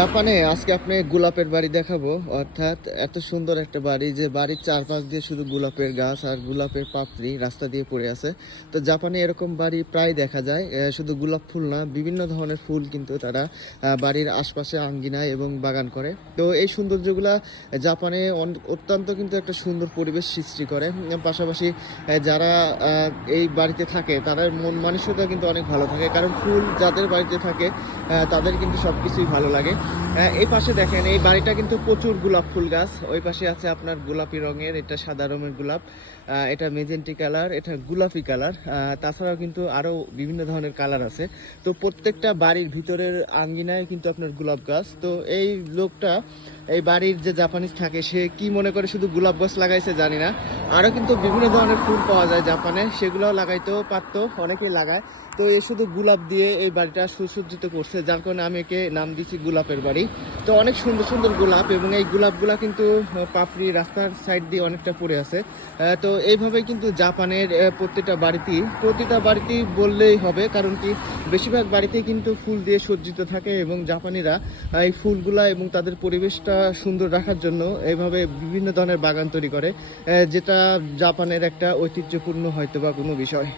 জাপানে আজকে আপনি গোলাপের বাড়ি দেখাবো। অর্থাৎ এত সুন্দর একটা বাড়ি যে বাড়ির চারপাশ দিয়ে শুধু গোলাপের গাছ আর গোলাপের পাপড়ি রাস্তা দিয়ে পড়ে আছে। তো জাপানে এরকম বাড়ি প্রায় দেখা যায়। শুধু গোলাপ ফুল না, বিভিন্ন ধরনের ফুল কিন্তু তারা বাড়ির আশপাশে আঙ্গিনায় এবং বাগান করে। তো এই সৌন্দর্যগুলা জাপানে অত্যন্ত কিন্তু একটা সুন্দর পরিবেশ সৃষ্টি করে। পাশাপাশি যারা এই বাড়িতে থাকে তাদের মন মানসিকতা কিন্তু অনেক ভালো থাকে, কারণ ফুল যাদের বাড়িতে থাকে তাদের কিন্তু সব কিছুই ভালো লাগে। এই পাশে দেখেন, এই বাড়িটা কিন্তু প্রচুর গোলাপ ফুল গাছ। ওই পাশে আছে আপনার গোলাপি রঙের, এটা সাদা রঙের গোলাপ, এটা মেজেন্টি কালার, এটা গোলাপি কালার। তাছাড়াও কিন্তু আরও বিভিন্ন ধরনের কালার আছে। তো প্রত্যেকটা বাড়ির ভিতরের আঙ্গিনায় কিন্তু আপনার গোলাপ গাছ। তো এই লোকটা, এই বাড়ির যে জাপানিজ থাকে, সে কি মনে করে শুধু গোলাপ গাছ লাগাইছে জানি না, আরও কিন্তু বিভিন্ন ধরনের ফুল পাওয়া যায় জাপানে, সেগুলো লাগাইতেও পারতো, অনেকেই লাগায়। তো এই শুধু গোলাপ দিয়ে এই বাড়িটা সুসজ্জিত করছে, যার কারণে আমি একে নাম দিচ্ছি গোলাপের বাড়ি। তো অনেক সুন্দর সুন্দর গোলাপ, এবং এই গোলাপগুলা কিন্তু পাপড়ি রাস্তার সাইড দিয়ে অনেকটা পড়ে আছে। তো এইভাবেই কিন্তু জাপানের প্রতিটা বাড়িতেই বললেই হবে, কারণ কি বেশিরভাগ বাড়িতেই কিন্তু ফুল দিয়ে সজ্জিত থাকে, এবং জাপানিরা এই ফুলগুলা এবং তাদের পরিবেশটা সুন্দর রাখার জন্য এইভাবে বিভিন্ন ধরনের বাগান তৈরি করে, যেটা জাপানের একটা ঐতিহ্যপূর্ণ হয়তো বা কোনো বিষয়।